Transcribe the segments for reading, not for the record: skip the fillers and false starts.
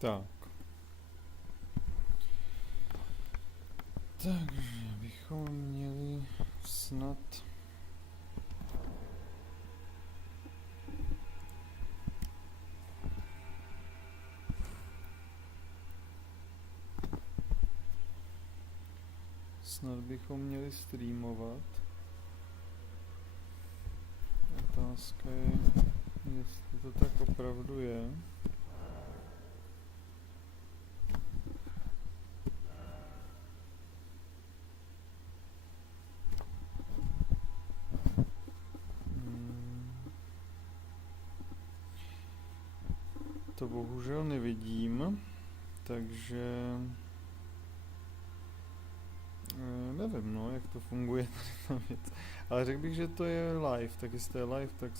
Tak. Takže bychom měli snad... Snad bychom měli streamovat. Otázka je, jestli to tak opravdu je. To bohužel nevidím, takže nevím, no, jak to funguje tady ta věc. Ale řekl bych, že to je live, tak jestli to je live, tak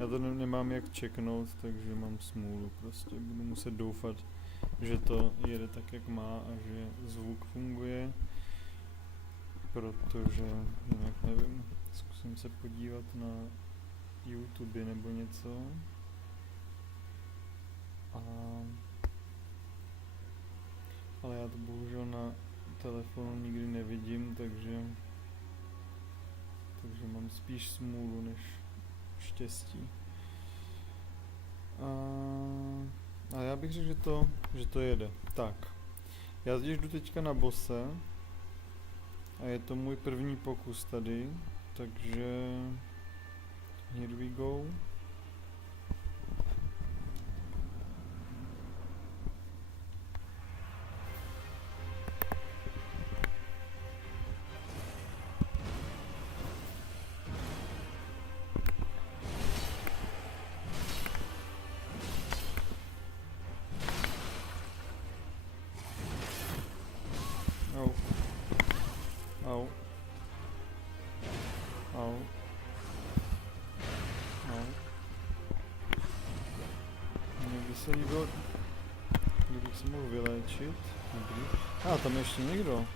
já to nemám jak checknout, takže mám smůlu, prostě budu muset doufat, že to jede tak, jak má a že zvuk funguje, protože jinak nevím, zkusím se podívat na YouTube nebo něco. Ale já to bohužel na telefonu nikdy nevidím, takže mám spíš smůlu než štěstí. A já bych řekl, že to jede. Tak, já totiž jdu teďka na bosse a je to můj první pokus tady, takže here we go. Mně se líbilo, kdybych se mohl vyléčit. Dobrý. Tam je ještě někdo.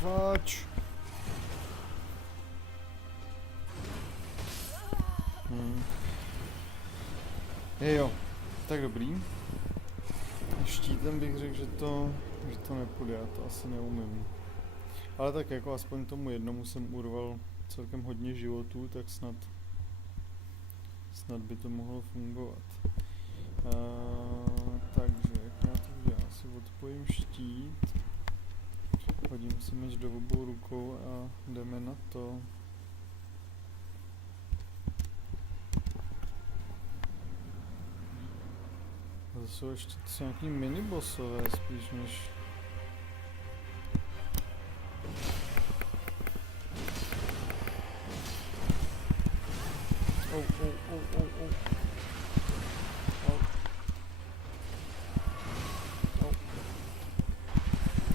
Fač. Jo, tak dobrý. Štítem bych řekl, že to nepůjde, já to asi neumím. Ale tak jako aspoň tomu jednomu jsem urval celkem hodně životů, tak snad by to mohlo fungovat. Takže jak já to udělám, si odpojím štít, hodím si meč do obou rukou a jdeme na to. To jsou ještě nějaký minibossové spíš než...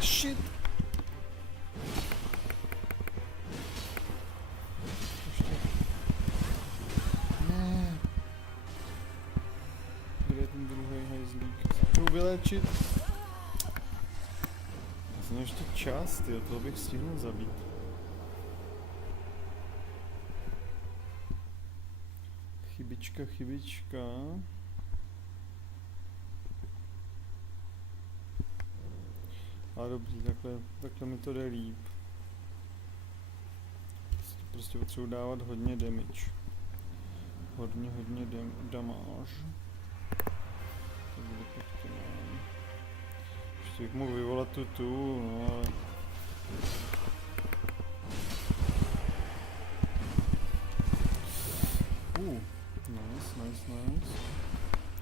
Shit! Kde je ten druhý hajzlík? Chci vylečit. Já jsem ještě čas, tyjo, toho bych stihnul zabít. Chybička. Ale dobrý, takhle mi to jde líp. Prostě potřebuji dávat hodně damage. Hodně damage. Tak kde pak to mám? Ještě bych mohl vyvolat tu, no ale...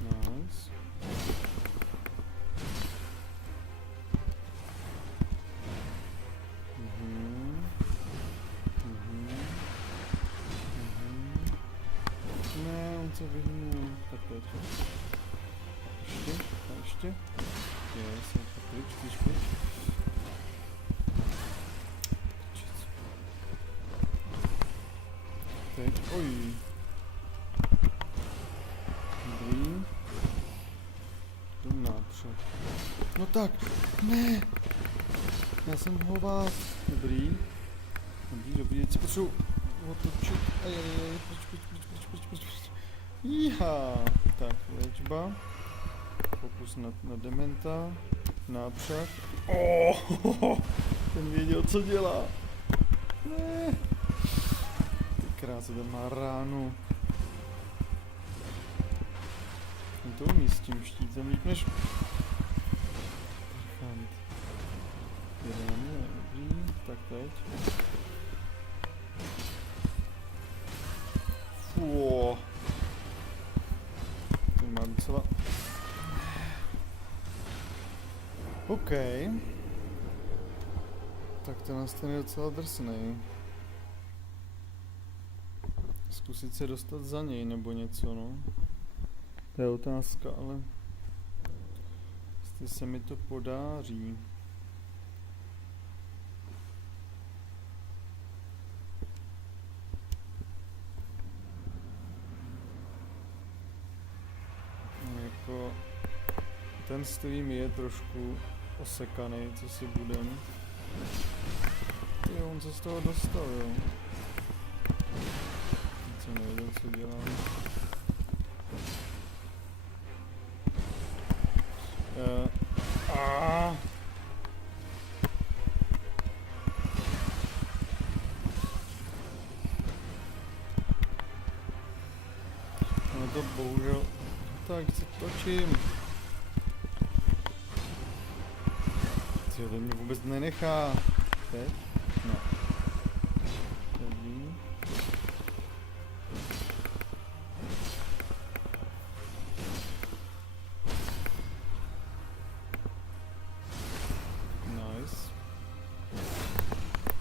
Nice. Ne, on se vyhnul. Tak pojď. Ještě. Yes, pryč. Teď, oj. Dobrý. Jdem napřed. No tak, ne. Já jsem hovát. Dobrý. Dobrý, teď si potřebuji otočit. Ajajaj, pryč. Jíha. Tak, léčba. Fokus na dementa. Nápřah. Ten věděl, co dělá. Ne. Ty krásy, ten má ránu. Ten to umí s tím štítem líp než... Parchant. Jeden, dobrý, tak teď. Fuuu. Ten má docela... OK. Tak ten je docela drsnej. Zkusit se dostat za něj nebo něco, no. To je otázka, ale... Jestli se mi to podáří. No, jako... Ten stream je trošku osekaný, co si budem. Jo, on se z toho dostal, jo. Teď jsem nevěděl, co dělá. No to bohužel... Tak se točím. Tyjo, to mě vůbec nenechá. Teď? No. Dobrý. Nice.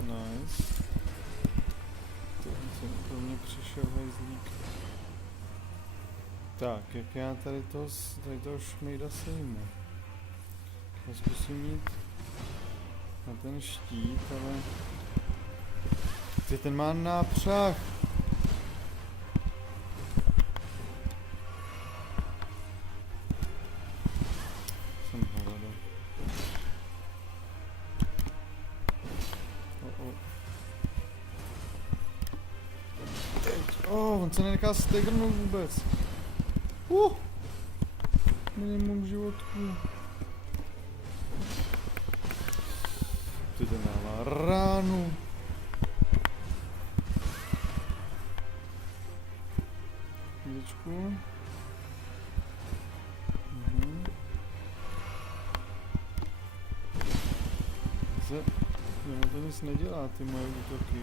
Nice. To pro mě přišel hajzlík. Tak, jak já tady toho šmejda sejmu. Já zkusím jít na ten štít, ale... Ty, ten má nápřah! Jsem hovado. Teď, on se nenechá stegrnout vůbec. Minimum životku. Ty ten dává ránu. Chvíličku. Jemu to nic nedělá, ty moje útoky.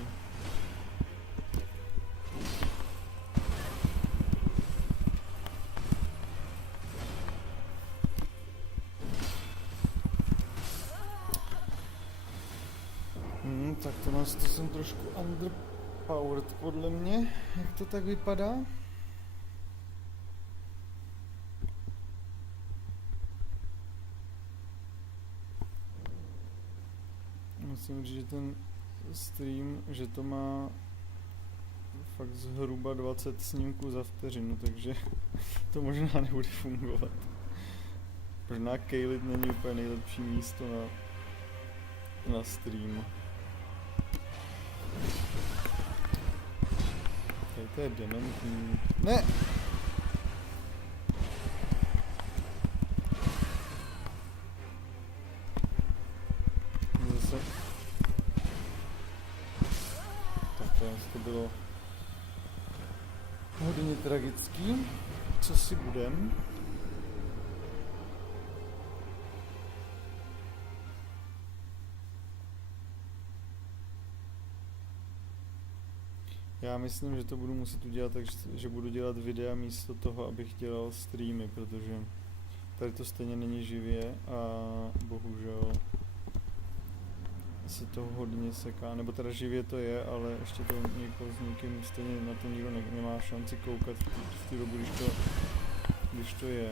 Tak to jsem trošku underpowered podle mě, jak to tak vypadá. Musím říct, že ten stream, že to má fakt zhruba 20 snímků za vteřinu, takže to možná nebude fungovat. Možná Kejlit není úplně nejlepší místo na stream. Tady to je dementní. Ne! Zase. Tak to bylo hodně tragický. Co si budem? Já myslím, že to budu muset udělat tak, že budu dělat videa místo toho, abych dělal streamy, protože tady to stejně není živě a bohužel se to hodně seká, nebo teda živě to je, ale ještě to s někým stejně na to nikdo nemá šanci koukat v té dobu, když to je.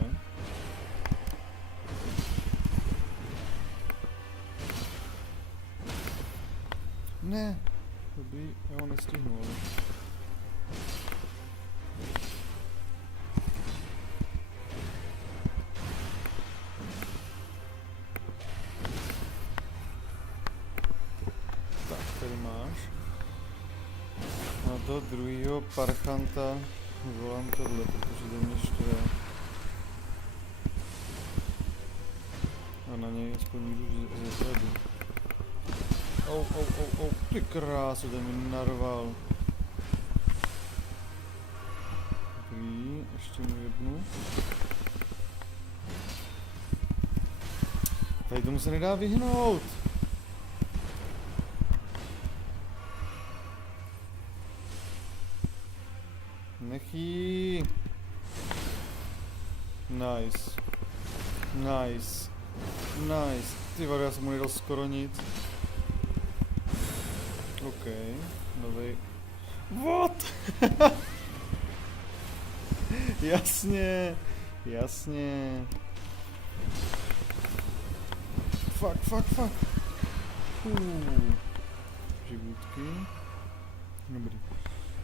Ne! Dobrý, já ho nestihnu, ale... A do druhého parchanta volám tohle, protože to mě štve. A na něj aspoň jdu ze zadu. Au, ty krásu, ten mi narval. Dobrý, ještě mu jednu. Tady tomu se nedá vyhnout. Nechy. Nice. Nice. Nice. Ty vado, já jsem mu nedal skoro nic. OK. Novej. What? Jasně. Jasně. Fuck. Živutky. Dobrý.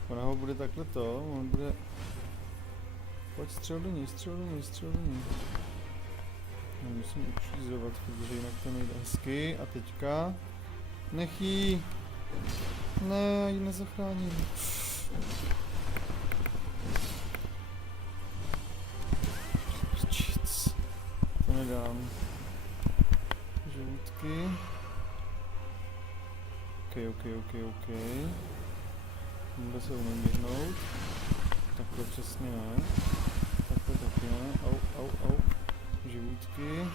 Ona ho bude takhle to, on bude... Pojď střel do ní. No, musím učízovat, protože jinak to nejde hezky. A teďka... Nechy! Ne, ji nezachráním. Čic. To nedám. Žaludky. OK. Můžeme se umím vyhnout. Takhle přesně ne. Takhle taky ne. Au. Žaludky.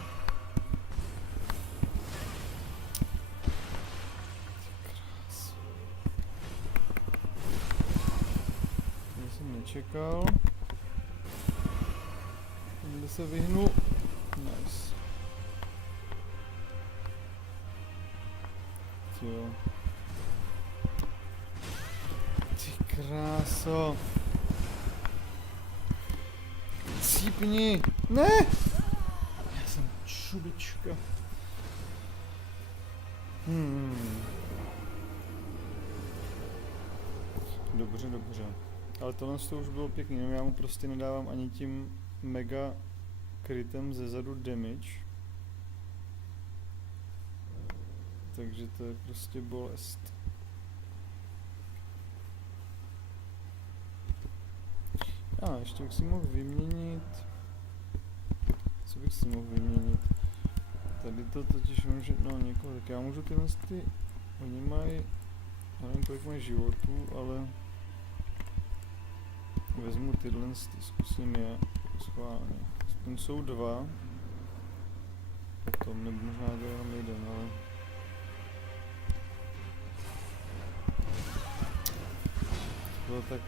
Já jsem nečekal. Kde se vyhnu. Nice. Jo. Ty kráso. Cípni. Ne! Já jsem čubička. Dobře. Ale tohle to už bylo pěkný, no já mu prostě nedávám ani tím mega krytem zezadu damage. Takže to je prostě bolest. A ještě bych si mohl vyměnit. Co bych si mohl vyměnit? Tady to totiž může, no někoho, tak já můžu tyhle ty, oni mají, já nevím kolik mají životů, ale vezmu tyhle ty, zkusím je schválně. Aspoň jsou dva, potom, nebo možná to jenom jeden, ale bylo tak.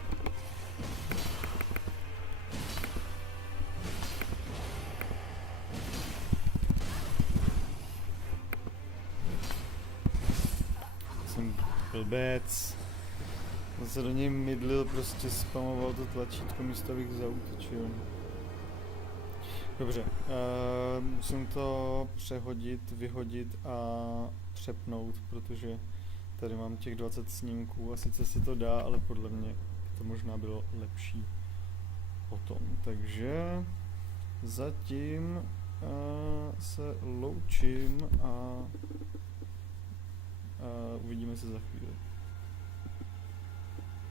Jsem blbec. On se do něj mydlil, prostě spamoval to tlačítko místo, abych zaútočil. Dobře, musím to přehodit, vyhodit a přepnout, protože tady mám těch 20 snímků a sice se to dá, ale podle mě to možná bylo lepší potom. Takže zatím se loučím a uvidíme se za chvíli.